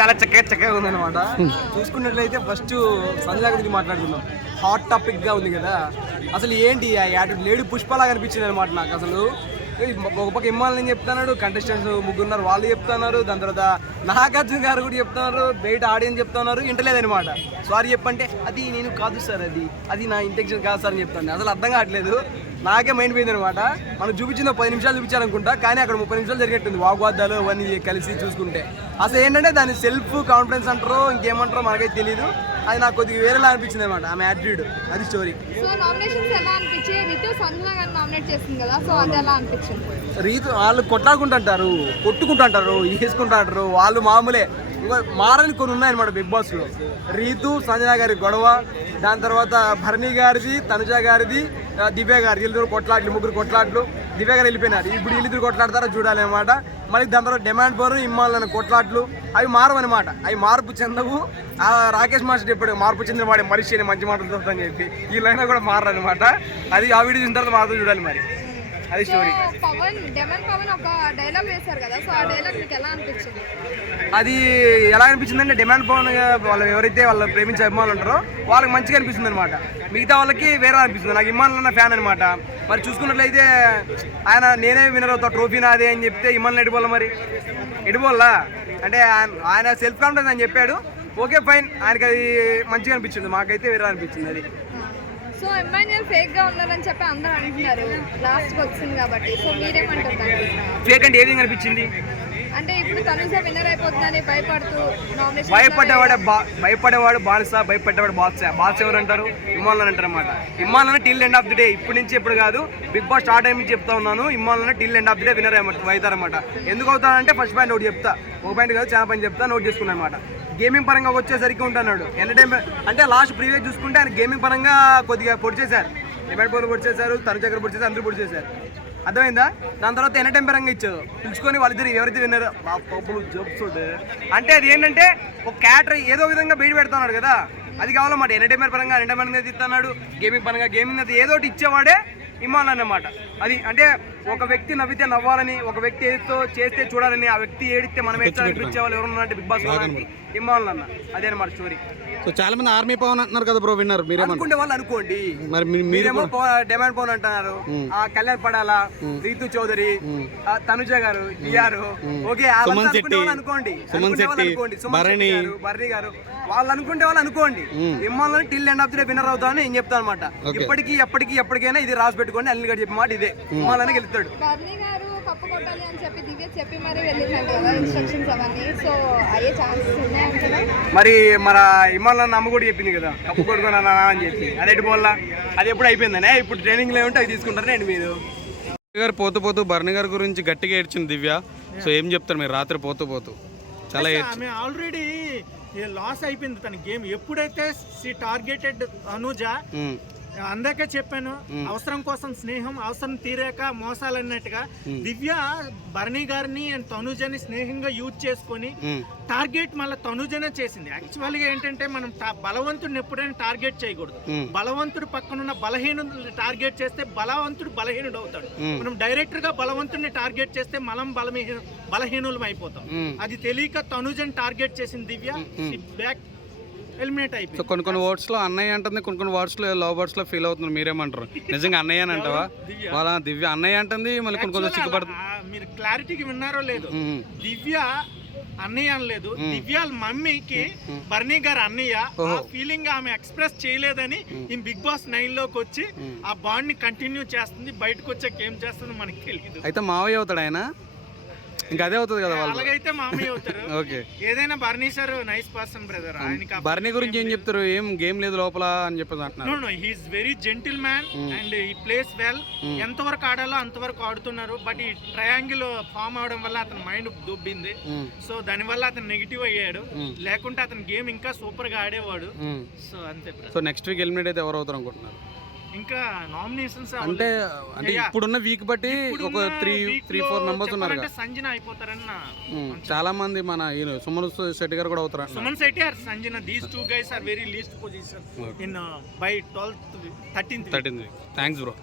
చాలా చక్కగా ఉందన్నమాట. చూసుకున్నట్లయితే ఫస్ట్ సంజయ్ గురించి మాట్లాడుకుందాం. హాట్ టాపిక్ గా ఉంది కదా. అసలు ఏంటి ఆ యాటిట్యూడ్ లేడీ పుష్పలాగా అనిపించింది అనమాట నాకు. అసలు ఒక పక్క ఇమ్మాలని చెప్తున్నారు, కంటెస్టెంట్స్ ముగ్గురున్నారు వాళ్ళు చెప్తున్నారు, దాని తర్వాత నాగార్జున గారు కూడా చెప్తున్నారు, బయట ఆడియన్స్ చెప్తున్నారు, ఇంటలేదనమాట. సారీ చెప్పంటే అది నేను కాదు సార్, అది నా ఇంటెన్షన్ కాదు సార్ అని చెప్తాను. అసలు అర్థం కావట్లేదు, నాకే మైండ్ పోయింది అనమాట. మనం చూపించింది 10 నిమిషాలు చూపించాలనుకుంటా, కానీ అక్కడ 30 నిమిషాలు జరిగేట్టుంది వాగ్వాదాలు అవన్నీ కలిసి చూసుకుంటే. అసలు ఏంటంటే దాన్ని సెల్ఫ్ కాన్ఫిడెన్స్ అంటారో ఇంకేమంటారో మనకైతే తెలియదు. అది నాకు కొద్దిగా వేరేలా అనిపించింది అనమాట ఆమె యాటిట్యూడ్. అది స్టోరీ. రీతు వాళ్ళు కొట్టుకుంటుంటారు, వేసుకుంటారు, వాళ్ళు మామూలే. మారని కొన్ని ఉన్నాయన్నమాట బిగ్ బాస్ లో. రీతు సంజన గారి గొడవ, దాని తర్వాత భరణి గారిది, తనుజ గారిది, దివ్య గారి వీళ్ళిద్దరు కొట్లాట్లు, ముగ్గురు కొట్లాట్లు. దివ్య గారు వెళ్ళిపోయినారు, ఇప్పుడు వీళ్ళిద్దరు కొట్లాడతారో చూడాలి అనమాట. మళ్ళీ దాని తర్వాత డిమాండ్ పవర్ ఇమ్మాలని కొట్లాట్లు అవి మారవన్నమాట. అవి మార్పు చెందవు. రాకేష్ మాస్టర్ చెప్పాడు మార్పు చెందిన వాడే మనిషి అని మంచి మాటలు చూస్తాను చెప్పి, వీళ్ళైనా కూడా మారనమాట. అది ఆ వీడియో చూసిన తర్వాత మాత్రం చూడాలి మరి. అది స్టోరీ. అది ఎలా అనిపించింది అంటే డిమాండ్ పవన్ వాళ్ళు ఎవరైతే వాళ్ళు ప్రేమించే అభిమానులు ఉంటారో వాళ్ళకి మంచిగా అనిపిస్తుంది అనమాట. మిగతా వాళ్ళకి వేరే అనిపిస్తుంది. నాకు ఇమ్మాన్ అన్న ఫ్యాన్ అనమాట. మరి చూసుకున్నట్లయితే ఆయన నేనే విన్నర్ అవుతా ట్రోఫీ నాదే అని చెప్తే ఇమ్మాన్ ఎడిపోవాలా మరి? ఎడిపోవాలా అంటే ఆయన సెల్ఫ్ కాన్ఫిడెన్స్ అని చెప్పాడు. ఓకే ఫైన్, ఆయనకి అది మంచిగా అనిపించింది, మాకైతే వేరే అనిపించింది అది. సో ఎమ్మాన్యుయల్ ఫేక్ గా ఉన్నారని చెప్పి అందరూ అంటున్నారు లాస్ట్ కి వచ్చింది కాబట్టి. సో మీరేమంటారు? ఫేక్ అంటే ఏది అనిపించింది అంటే ఇప్పుడు తనుజ విన్నర్ అయిపోతుందని భయపడేవాడు బానిస, భయపడేవాడు బాస్ ఎవరు అంటారు? ఇమ్మాన్ అంటారు అనమాట. Imman till end of the day, ఇప్పటి నుంచి ఎప్పుడు కాదు, బిగ్ బాస్ స్టార్ట్ అయ్యి చెప్తా ఉన్నాను. Imman till end of the day winner అవుతారనమాట. ఎందుకు అవుతారంటే ఫస్ట్ పాయింట్ ఒకటి చెప్తా, ఒక పాయింట్ కాదు చాలా పాయింట్ చెప్తా, నోట్ చేసుకున్నాను అనమాట. గేమింగ్ పరంగా వచ్చేసరికి ఉంటున్నాడు ఎంటర్టైన్మెంట్ అంటే లాస్ట్ ప్రీవియస్ చూసుకుంటే ఆయన గేమింగ్ పరంగా కొద్దిగా పొడిచేశారు. డిమాండ్ పవన్ పొడిచేశారు, తనుజ గారు పొడిచేశారు, అందరూ పొడిచేశారు. అర్థమైందా? దాని తర్వాత ఎంటర్టైన్ పరంగా ఇచ్చారు, పిలుచుకొని వాళ్ళిద్దరు ఎవరైతే విన్నారు పప్పులు జబ్స్ అంటే అది ఏంటంటే ఒక క్యారెక్టర్ ఏదో విధంగా బయట పెడుతున్నాడు కదా, అది కావాలన్నమాట. ఎంటర్టైన్మెంట్ పరంగా తీస్తున్నాడు, గేమింగ్ పరంగా గేమింగ్ అది ఏదో ఒకటి ఇచ్చేవాడే ఇమ్మాన్ అన్నమాట. అది అంటే ఒక వ్యక్తి నవ్వితే నవ్వాలని, ఒక వ్యక్తి ఏదో చేస్తే చూడాలని, ఆ వ్యక్తి ఏడితే మనం ఏడ్చాలనిపించే వాళ్ళు ఎవరున్నా అంటే బిగ్ బాస్ ఇమ్మాన్ అన్న. అదే అన్నమాట స్టోరీ. సో చాలా మంది ఆర్మీ పవన్ అంటున్నారు కదా బ్రో, విన్నర్ అనుకుంటే వాళ్ళు అనుకోండి. మరి మీరేమో డిమాండ్ పవన్ అంటున్నారు, ఆ కళ్యాణ్ పడాలా, రీతు చౌదరి, తనుజ గారు, బిఆర్, ఓకే అనుకోండి, భరణి గారు వాళ్ళు అనుకుంటే వాళ్ళు అనుకోండి. Imman till end of the day winner అవుతామని నేను చెప్తాను అనమాట. ఇప్పటికీ ఎప్పటికైనా ఇది రాసి పెట్టుకోండి. అనిల్ గారు చెప్పే మాట ఇదే, ఇమ్మాన్ అని గెలుస్తాడు. మరి మన ఇమ్మాన్ అమ్మ కూడా చెప్పింది కదా కప్పు కొట్టుకున్నా అని చెప్పి, అది ఎటు పోల్లా, అది ఎప్పుడు అయిపోయిందనే. ఇప్పుడు ట్రైనింగ్ లో ఉంటే అవి తీసుకుంటారండి మీరు. గారు పోతూ భరణి గారి గురించి గట్టిగా ఏడ్చింది దివ్య. సో ఏం చెప్తారు మీరు? రాత్రి పోతూ చాలా ఆల్రెడీ లాస్ అయిపోయింది తన గేమ్. ఎప్పుడైతే టార్గెటెడ్ అనుజ, అందరికీ చెప్పాను అవసరం కోసం స్నేహం, అవసరం తీరాక మోసాలు అన్నట్టుగా దివ్య భరణి గారిని అండ్ తనుజని స్నేహంగా యూజ్ చేసుకొని టార్గెట్ మళ్ళీ తనుజనే చేసింది. యాక్చువల్గా ఏంటంటే మనం బలవంతుడిని ఎప్పుడైనా టార్గెట్ చేయకూడదు. బలవంతుడు పక్కనున్న బలహీనుడు టార్గెట్ చేస్తే బలవంతుడు బలహీనుడు అవుతాడు. మనం డైరెక్టర్ గా బలవంతుడిని టార్గెట్ చేస్తే మనం బలహీనులం అయిపోతాం. అది తెలియక తనుజని టార్గెట్ చేసింది దివ్య. బ్యాక్ ఎలిమినేట్ అయిపోయింది. సో కొన్ని వర్డ్స్ లో అన్నయ్య అంటుంది, కొన్ని వర్డ్స్ లో లవ్ వర్డ్స్ లో ఫీల్ అవుతున్నారు. మీరేమంటారు? నిజంగా అన్నయ్య అని అంటావా? వాళ్ళ దివ్య అన్నయ్య అంటుంది, మళ్ళీ కొన్ని సిగ్గుపడుతుంది. మీరు క్లారిటీకి విన్నారో లేదు, దివ్య అన్నయ్య అనలేదు. దివ్య మమ్మీకి భరణి గారు అన్నయ్య ఫీలింగ్ ఆమె ఎక్స్ప్రెస్ చేయలేదని ఈ బిగ్ బాస్ 9 లోకి వచ్చి ఆ బాండ్ ని కంటిన్యూ చేస్తుంది. బయటకు వచ్చాక ఏం చేస్తుందో మనకి తెలియదు. అయితే మావయ్య అవుతాడు ఆయన, ఇంకా అదే అవుతుంది కదా వాళ్ళు. అలాగైతే మామయ్య అవుతారు. ఓకే, ఏదైనా Bharani sir nice person brother. Bharani గురించి ఏం చెప్తారు? ఏం గేమ్ లేదు లోపల అని చెప్పేసి అంటున్నారు. No he is very gentleman and he plays well. ఎంతవరకు ఆడాలో అంతవరకు ఆడుతున్నారు. బట్ ఈ ట్రయాంగిల్ ఫామ్ అవడం వల్ల అతని మైండ్ దుబ్బింది. సో దాని వల్ల అతను నెగిటివ్ అయ్యాడు. లేకుంటే అతని గేమ్ ఇంకా సూపర్ గా ఆడేవాడు. సో అంతే. సో నెక్స్ట్ వీక్ ఎలిమినేట్ అయితే ఎవరు అవుతారు అనుకుంటున్నారు? ఇంకా నామినేషన్స్ అంటే ఇప్పుడున్న వీక్ బట్టి ఒక 3-4 మెంబర్స్ ఉన్నారు. సంజన అయిపోతారన్న చాలా మంది మన సుమన్ శెట్టి గారు కూడా అవుతారు. Suman Shetty or Sanjana, these two guys are very least position in by 13th. Thanks bro.